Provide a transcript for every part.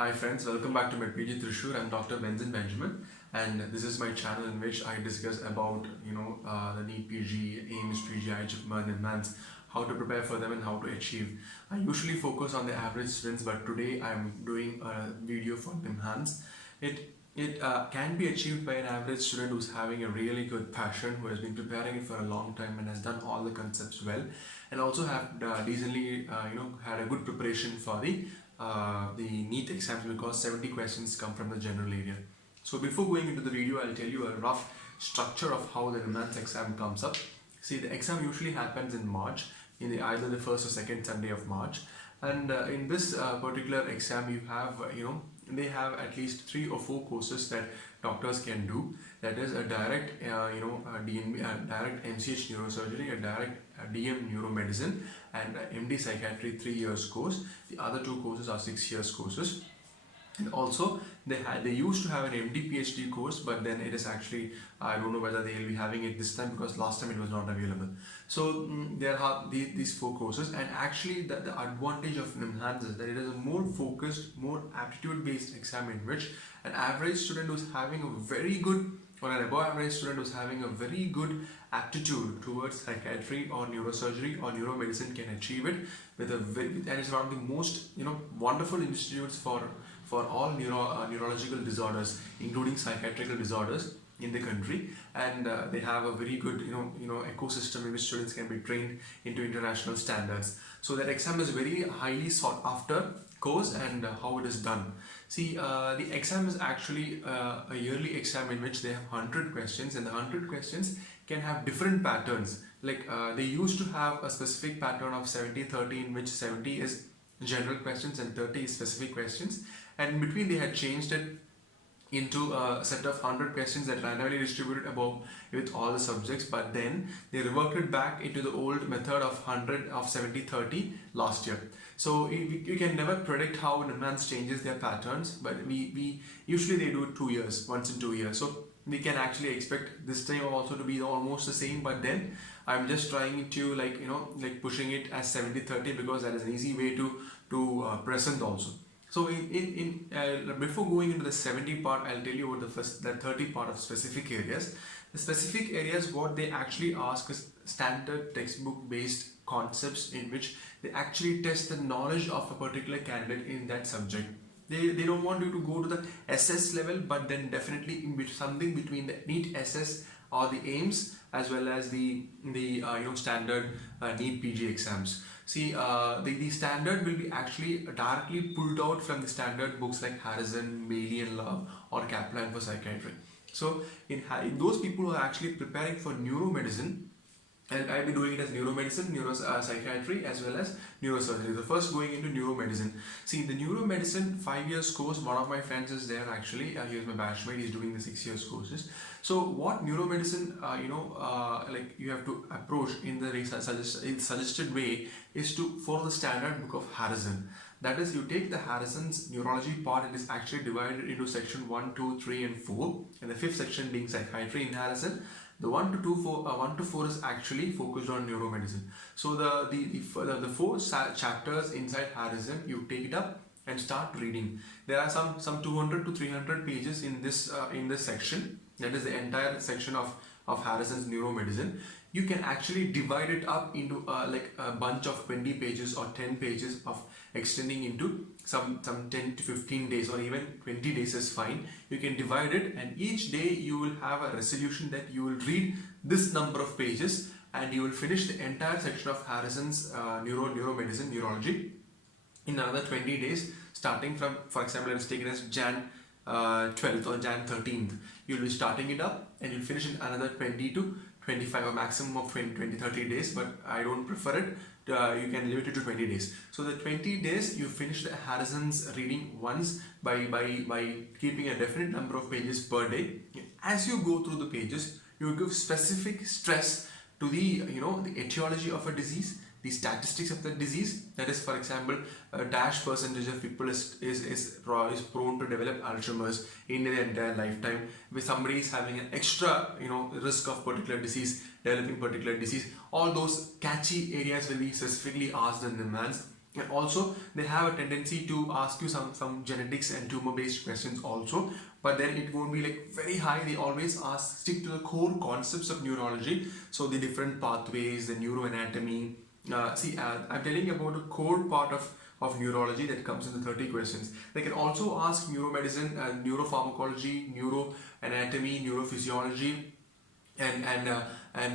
Hi friends, welcome back to MEDPG Thrissur. I'm Dr. Benjamin, and this is my channel in which I discuss about the NEET-PG, AIMS, PG, NIMHANS, how to prepare for them and how to achieve. I usually focus on the average students, but today I'm doing a video for NIMHANS. It can be achieved by an average student who's having a really good passion, who has been preparing it for a long time and has done all the concepts well, and also have decently had a good preparation for the NEET exams, because 70 questions come from the general area. So before going into the video, I'll tell you a rough structure of how the NIMHANS exam comes up. See, the exam usually happens in March, in either the first or second Sunday of March, and in this particular exam you have they have at least 3 or 4 courses that doctors can do. That is a direct direct MCH neurosurgery, a direct DM neuromedicine, and MD psychiatry 3 years course. The other 2 courses are 6 years courses. And also they used to have an MD PhD course, but then it is actually, I don't know whether they will be having it this time, because last time it was not available. So there are these 4 courses, and actually the advantage of NIMHANS is that it is a more focused, more aptitude based exam, in which an average student who is having a very good, or an above average student who is having a very good aptitude towards psychiatry or neurosurgery or neuromedicine can achieve it with a and it's one of the most wonderful institutes for all neurological disorders, including psychiatrical disorders in the country, and they have a very good ecosystem in which students can be trained into international standards. So that exam is very highly sought after course, and how it is done. See, the exam is actually a yearly exam in which they have 100 questions, and the 100 questions can have different patterns. Like they used to have a specific pattern of 70-30, in which 70 is general questions and 30 is specific questions, and in between they had changed it into a set of 100 questions that randomly distributed above with all the subjects, but then they reverted back into the old method of 70-30 last year. So you can never predict how NIMHANS changes their patterns, but we usually they do it 2 years, once in 2 years. So we can actually expect this time also to be almost the same, but then I'm just trying to like pushing it as 70-30, because that is an easy way to present also. So before going into the 70 part, I'll tell you about the 30 part of specific areas. The specific areas, what they actually ask is standard textbook based concepts, in which they actually test the knowledge of a particular candidate in that subject. They don't want you to go to the SS level, but then definitely something between the NEET SS or the AIMS, as well as the standard NEET-PG exams. See, the standard will be actually directly pulled out from the standard books like Harrison, Bailey and Love, or Kaplan for psychiatry. So in those people who are actually preparing for neuromedicine, and I'll be doing it as neuromedicine, psychiatry, as well as neurosurgery. So first, going into neuromedicine. See, the neuromedicine 5 years course, one of my friends is there actually. He's my batchmate. He's doing the 6 years courses. So what neuromedicine, like you have to approach in the suggested way is to follow the standard book of Harrison. That is, you take the Harrison's neurology part, and it's actually divided into section 1, 2, 3 and 4, and the 5th section being psychiatry in Harrison. The 1 to 4 is actually focused on neuromedicine. So the 4 chapters inside Harrison, you take it up and start reading. There are some 200 to 300 pages in this section. That is the entire section of Harrison's neuromedicine. You can actually divide it up into like a bunch of 20 pages or 10 pages of extending into some 10 to 15 days, or even 20 days is fine. You can divide it, and each day you will have a resolution that you will read this number of pages, and you will finish the entire section of Harrison's neuromedicine, neurology, in another 20 days, starting from, for example, let's take it as Jan 12th or Jan 13th. You'll be starting it up, and you'll finish in another 20 to 25, or maximum of 20-30 days, but I don't prefer it. You can limit it to 20 days. So the 20 days you finish the Harrison's reading once by keeping a definite number of pages per day. As you go through the pages, you give specific stress to the the etiology of a disease, the statistics of the disease. That is, for example, a dash percentage of people is prone to develop Alzheimer's in their entire lifetime. If somebody is having an extra risk of particular disease, developing particular disease, all those catchy areas will be specifically asked in NIMHANS. And also they have a tendency to ask you some genetics and tumor based questions also, but then it won't be like very high. They always stick to the core concepts of neurology, so the different pathways, the neuroanatomy. I'm telling you about the core part of neurology that comes in the 30 questions. They can also ask neuromedicine, neuropharmacology, neuroanatomy, neurophysiology, and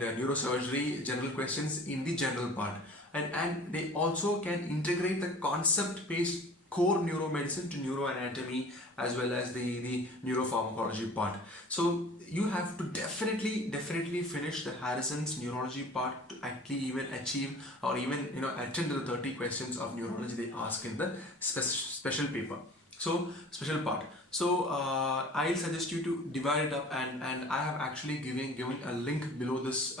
neurosurgery general questions in the general part, and they also can integrate the concept based core neuromedicine to neuroanatomy as well as the neuropharmacology part. So you have to definitely finish the Harrison's neurology part to actually even achieve or even attend to the 30 questions of neurology they ask in the special paper. So special part. So I'll suggest you to divide it up, and I have actually given a link below this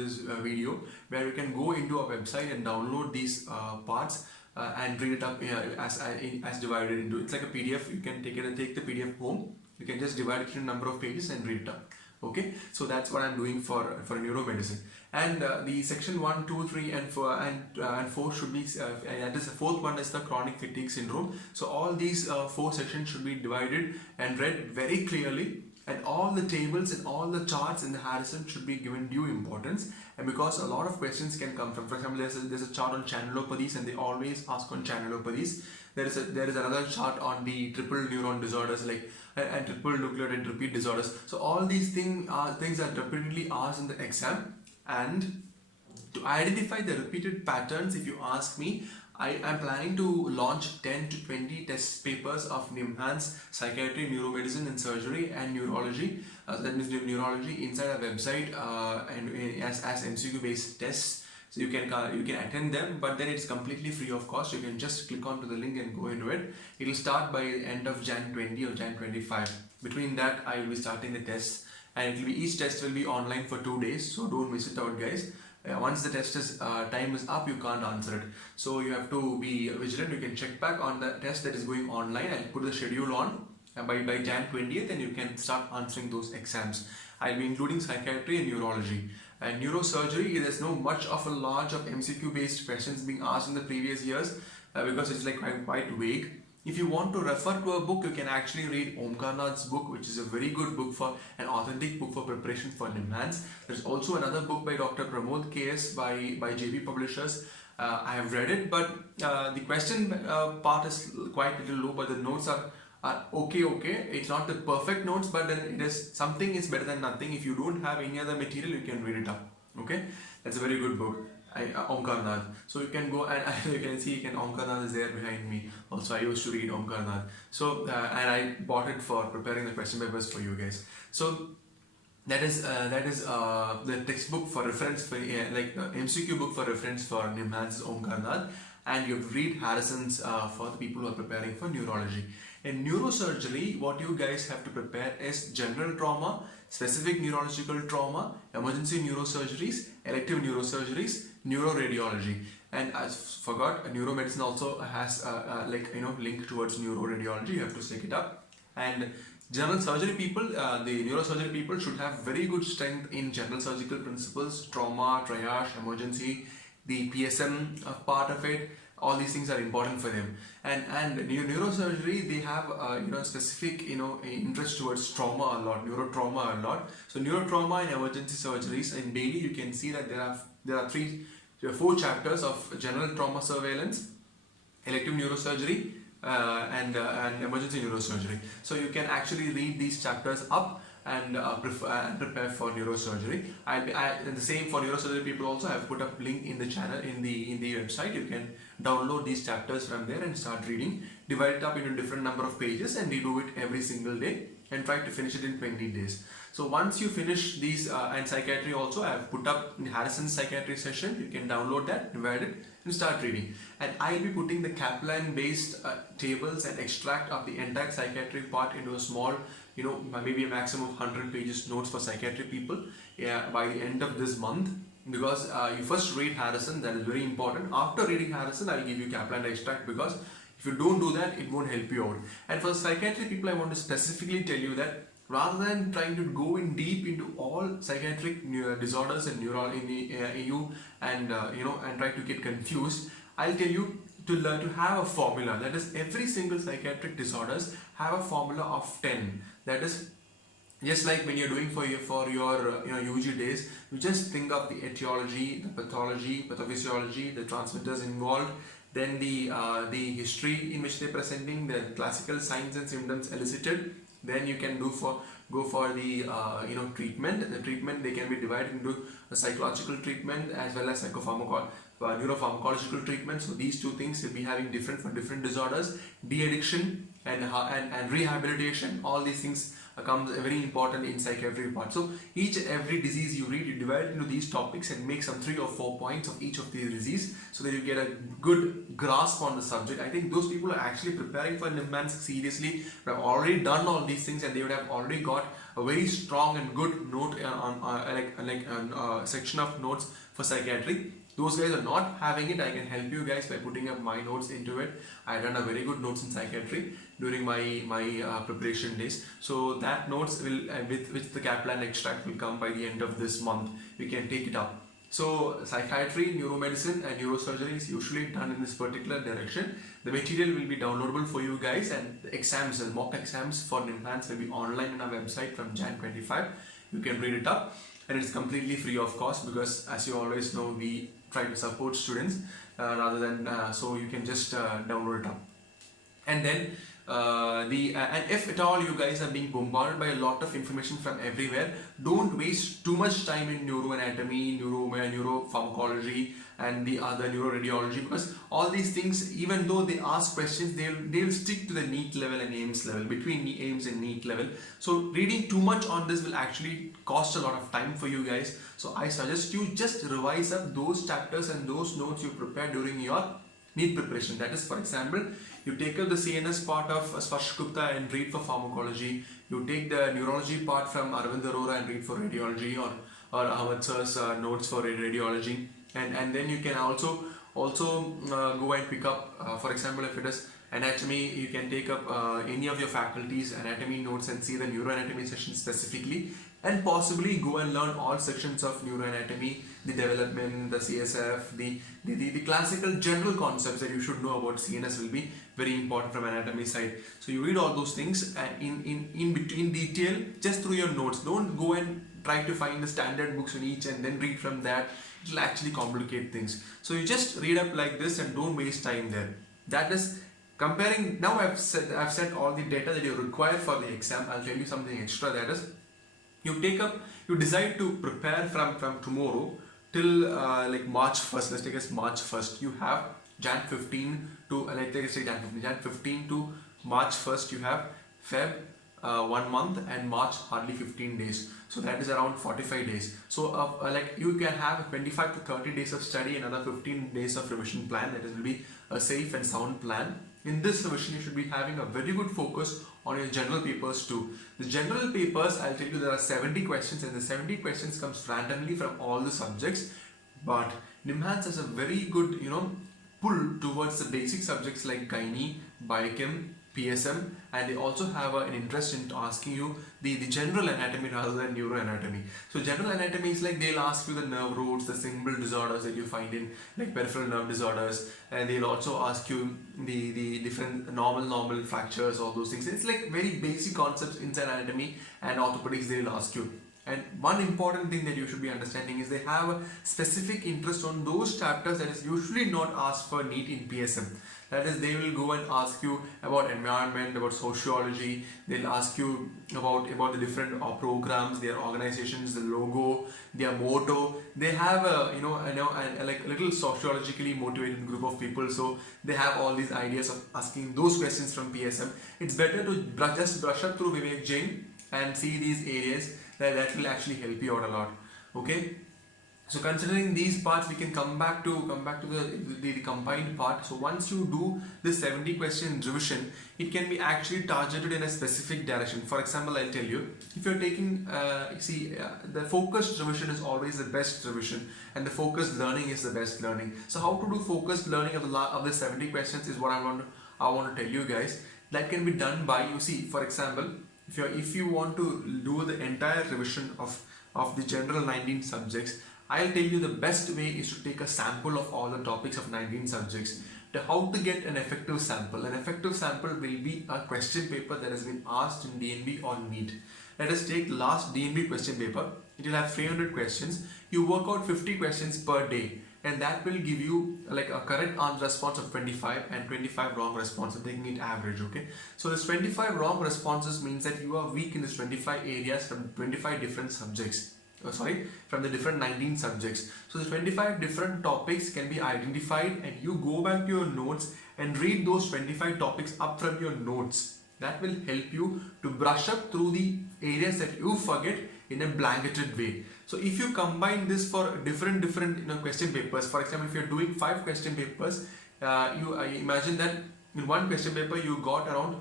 video where you can go into our website and download these parts and read it up as divided into. It's like a PDF. You can take the PDF home. You can just divide it into a number of pages and read it up. Okay, so that's what I'm doing for neuromedicine. And the section 1, 2, 3 and 4 should be and the fourth one is the chronic fatigue syndrome. So all these 4 sections should be divided and read very clearly, and all the tables and all the charts in the Harrison should be given due importance. And because a lot of questions can come from, for example, there's a chart on channelopathies, and they always ask on channelopathies. There is another chart on the triple neuron disorders, like and triple nucleotide repeat disorders. So all these things are repeatedly asked in the exam, and to identify the repeated patterns, if you ask me, I am planning to launch 10 to 20 test papers of NIMHANS, psychiatry, neuromedicine and surgery and neurology, that means neurology, inside our website and as MCQ based tests. So you can attend them, but then it's completely free of cost. You can just click onto the link and go into it. It will start by the end of Jan 20 or Jan 25. Between that, I will be starting the tests, and each test will be online for 2 days. So don't miss it out, guys. Once the test time is up, you can't answer it. So you have to be vigilant. You can check back on the test that is going online. I'll put the schedule on by Jan 20th, and you can start answering those exams. I'll be including psychiatry and neurology. And neurosurgery, there's no much of a large of MCQ based questions being asked in the previous years because it's like quite vague. If you want to refer to a book, you can actually read Omkarnath's book, which is a very good book, for an authentic book for preparation for NIMHANS. There's also another book by Dr. Pramod KS by JB Publishers. I have read it, but the question part is quite a little low, but the notes are okay. It's not the perfect notes, but then it is something is better than nothing. If you don't have any other material, you can read it up. Okay, that's a very good book. Omkarnath. So you can go and you can see Omkarnath is there behind me. Also, I used to read Omkarnath. So and I bought it for preparing the question papers for you guys. So that is the textbook for reference for like the MCQ book for reference for NIMHANS is Omkarnath, and you have to read Harrison's for the people who are preparing for neurology. In neurosurgery, what you guys have to prepare is general trauma, specific neurological trauma, emergency neurosurgeries, elective neurosurgeries, neuroradiology. And I forgot, neuromedicine also has link towards neuroradiology. You have to check it up. And general surgery people, the neurosurgery people should have very good strength in general surgical principles, trauma, triage, emergency, the PSM part of it. All these things are important for them. And neurosurgery, they have specific interest towards trauma a lot, neurotrauma a lot. So neurotrauma and emergency surgeries in Bailey, you can see that there are 4 chapters of general trauma surveillance, elective neurosurgery, and emergency neurosurgery. So you can actually read these chapters up and prepare for neurosurgery. And the same for neurosurgery people also. I have put up link in the channel in the website. You can download these chapters from there and start reading. Divide it up into different number of pages and redo it every single day and try to finish it in 20 days. So once you finish these and psychiatry also, I have put up in Harrison's psychiatry session. You can download that, divide it and start reading. And I'll be putting the Kaplan based tables and extract of the entire psychiatry part into a small, maybe a maximum of 100 pages notes for psychiatry people by the end of this month. Because you first read Harrison, that is very important. After reading Harrison, I'll give you Kaplan extract, because if you don't do that, it won't help you out. And for psychiatry people, I want to specifically tell you that rather than trying to go in deep into all psychiatric disorders and and try to get confused, I'll tell you to learn to have a formula. That is, every single psychiatric disorders have a formula of 10. That is, just like when you're doing for your UG days, you just think of the etiology, the pathology, pathophysiology, the transmitters involved, then the history in which they're presenting, the classical signs and symptoms elicited. Then you can go for the treatment. The treatment, they can be divided into a psychological treatment as well as neuropharmacological treatment. So these two things will be having different for different disorders. De-addiction and rehabilitation, all these things comes very important in psychiatry part. So each and every disease you read, you divide into these topics and make some 3 or 4 points of each of these disease, so that you get a good grasp on the subject. I think those people are actually preparing for NIMHANS seriously. They have already done all these things, and they would have already got a very strong and good note on section of notes for psychiatry. Those guys are not having it. I can help you guys by putting up my notes into it. I done a very good notes in psychiatry during my preparation days. So that notes will with the Kaplan extract will come by the end of this month. We can take it up. So psychiatry, neuromedicine and neurosurgery is usually done in this particular direction. The material will be downloadable for you guys, and the exams and mock exams for NIMHANS will be online on our website from Jan 25. You can read it up, and it's completely free of cost, because as you always know, we try to support students rather than so you can just download it up. And then and if at all you guys are being bombarded by a lot of information from everywhere, don't waste too much time in neuroanatomy, neuropharmacology and the other neuroradiology, because all these things, even though they ask questions, they'll stick to the NEET level and AIMS level, between AIMS and NEET level. So reading too much on this will actually cost a lot of time for you guys. So I suggest you just revise up those chapters and those notes you prepare during your NEET preparation. That is, for example, you take up the CNS part of Sparsh Gupta and read for pharmacology. You take the neurology part from Arvind Arora and read for radiology, or Ahmed sir's notes for radiology. And then you can also go and pick up, for example, if it is anatomy, you can take up any of your faculties anatomy notes and see the neuroanatomy section specifically, and possibly go and learn all sections of neuroanatomy, the development, the CSF, the classical general concepts that you should know about CNS will be very important from anatomy side. So you read all those things in between detail just through your notes. Don't go and try to find the standard books on each and then read from that. It will actually complicate things. So you just read up like this and don't waste time there. That is comparing. Now I've said all the data that you require for the exam. I'll tell you something extra. That is, you decide to prepare from tomorrow till like March 1st. Let's take as March 1st. You have Jan 15 to let's say Jan 15 to March 1st. You have Feb 1 month, and March hardly 15 days. So that is around 45 days. So like you can have 25 to 30 days of study, another 15 days of revision plan. That will be a safe and sound plan. In this revision, you should be having a very good focus on your general papers too. The general papers, I'll tell you, there are 70 questions, and the 70 questions comes randomly from all the subjects. But NIMHANS has a very good, pull towards the basic subjects like Gynae, Biochem, PSM, and they also have an interest in asking you the general anatomy rather than neuroanatomy. So general anatomy is like they'll ask you the nerve roots, the simple disorders that you find in like peripheral nerve disorders, and they'll also ask you the different normal fractures, all those things. It's like very basic concepts inside anatomy and orthopedics they'll ask you. And one important thing that you should be understanding is they have a specific interest on those chapters that is usually not asked for NEET in PSM. That is, they will go and ask you about environment, about sociology. They'll ask you about the different programs, their organizations, the logo, their motto. They have a like a little sociologically motivated group of people. So they have all these ideas of asking those questions from PSM. It's better to just brush up through Vivek Jain and see these areas. That will actually help you out a lot. Okay. So considering these parts, we can come back to the combined part. So once you do this 70 question revision, it can be actually targeted in a specific direction. For example, I'll tell you, if you're taking the focused revision is always the best revision, and the focused learning is the best learning. So how to do focused learning of the 70 questions is what I want to tell you guys. That can be done by, for example, if you want to do the entire revision of the general 19 subjects, I'll tell you the best way is to take a sample of all the topics of 19 subjects. how to get an effective sample. An effective sample will be a question paper that has been asked in DNB or NEET. Let us take last DNB question paper. It will have 300 questions. You work out 50 questions per day, and that will give you like a correct answer response of 25 and 25 wrong responses, taking it average. Okay, so this 25 wrong responses means that you are weak in this 25 areas from 25 different subjects. From the different 19 subjects. So the 25 different topics can be identified, and you go back to your notes and read those 25 topics up from your notes. That will help you to brush up through the areas that you forget in a blanketed way. So if you combine this for different question papers, for example, if you're doing 5 question papers, you imagine that in one question paper you got around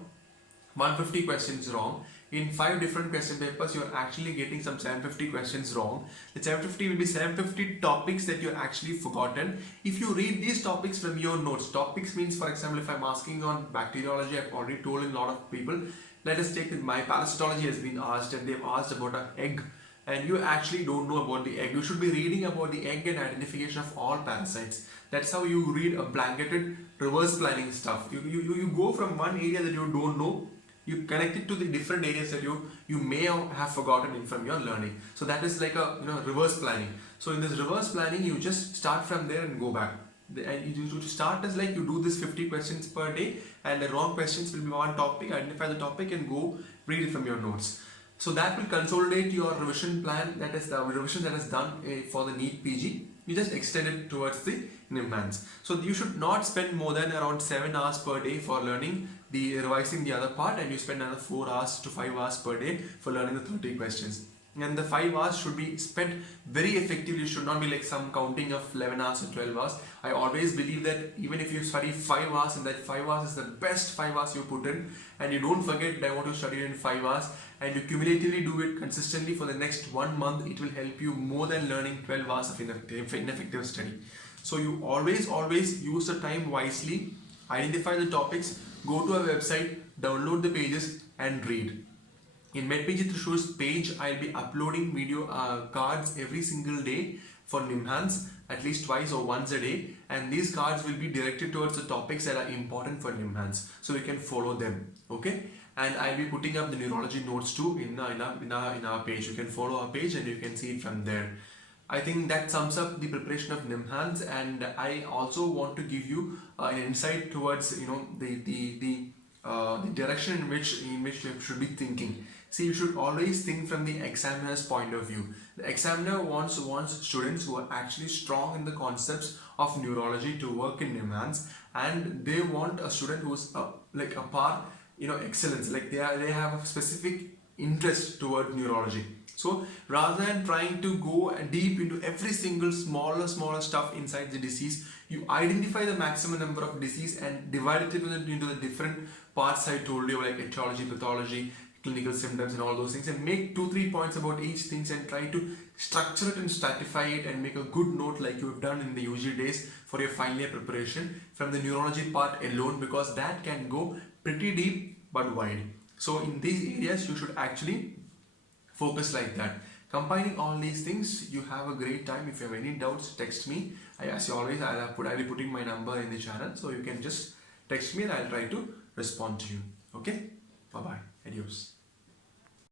150 questions wrong. In 5 different question papers, you're actually getting some 750 questions wrong. The 750 will be 750 topics that you're actually forgotten. If you read these topics from your notes, topics means, for example, if I'm asking on bacteriology, I've already told a lot of people. Let us take my parasitology has been asked, and they've asked about an egg, and you actually don't know about the egg. You should be reading about the egg and identification of all parasites. That's how you read a blanketed reverse planning stuff. You go from one area that you don't know, you connect it to the different areas that you may have forgotten from your learning. So that is like a reverse planning. So in this reverse planning, you just start from there and go back. And you start as like you do this 50 questions per day, and the wrong questions will be one topic. Identify the topic and go read it from your notes. So that will consolidate your revision plan. That is the revision that is done for the NEET-PG. You just extend it towards the NIMHANS. So you should not spend more than around 7 hours per day for learning revising the other part, and you spend another 4 hours to 5 hours per day for learning the 30 questions. And the 5 hours should be spent very effectively. It should not be like some counting of 11 hours or 12 hours. I always believe that even if you study 5 hours, and that 5 hours is the best 5 hours you put in, and you don't forget that what you studied in 5 hours, and you cumulatively do it consistently for the next 1 month, it will help you more than learning 12 hours of ineffective study. So you always use the time wisely, identify the topics, go to our website, download the pages and read. In MEDPG Thrissur's page, I'll be uploading video cards every single day for NIMHANS, at least twice or once a day, and these cards will be directed towards the topics that are important for NIMHANS, so you can follow them. Okay, and I'll be putting up the neurology notes too in our page. You can follow our page and you can see it from there. I think that sums up the preparation of NIMHANS, and I also want to give you an insight towards the direction in which you should be thinking. See, you should always think from the examiner's point of view. The examiner wants students who are actually strong in the concepts of neurology to work in NIMHANS, and they want a student who's like a par excellence, like they have a specific interest toward neurology. So rather than trying to go deep into every single smaller stuff inside the disease, you identify the maximum number of disease and divide it into the different parts I told you, like etiology, pathology, clinical symptoms and all those things, and make 2-3 points about each things and try to structure it and stratify it and make a good note like you've done in the UG days for your final year preparation from the neurology part alone, because that can go pretty deep but wide. So in these areas you should actually focus like that. Combining all these things, you have a great time. If you have any doubts, text me. As always, I'll be putting my number in the channel, so you can just text me and I'll try to respond to you. Okay, bye bye, adios.